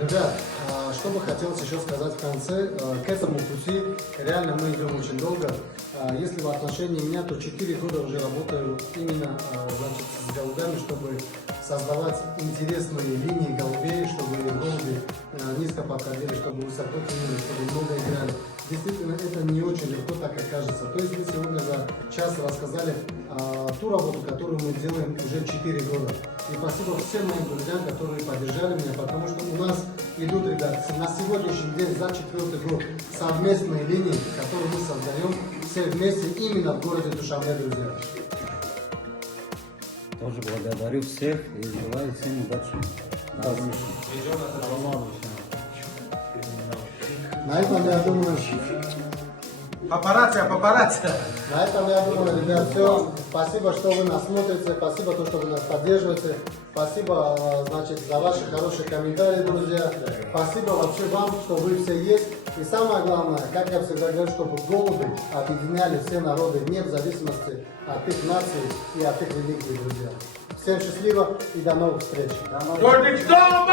Ребят, что бы хотелось еще сказать в конце, к этому пути реально мы идем очень долго. Если в отношении меня, то 4 года уже работаю именно значит, с голубями, чтобы создавать интересные линии голубей, чтобы голуби низко подходили, чтобы высоко тянули, чтобы много играли. Действительно, это не очень легко, так как кажется. То есть мы сегодня за час рассказали ту работу, которую мы делаем уже 4 года. И спасибо всем моим друзьям, которые поддержали меня, потому что у нас идут, ребят, на сегодняшний день, за 4-й год, совместные линии, которые мы создаем все вместе именно в городе Душанбе, друзья. Тоже благодарю всех и желаю всем удачи. На этом я думаю, Папарацци. на этом я думаю, ребят, все. Спасибо, что вы нас смотрите, спасибо, что вы нас поддерживаете, спасибо, значит, за ваши хорошие комментарии, друзья. Спасибо вообще вам, что вы все есть. И самое главное, как я всегда говорю, чтобы голуби объединяли все народы, вне зависимости от их наций и от их религий, друзья. Всем счастливо и до новых встреч. Гордый дом!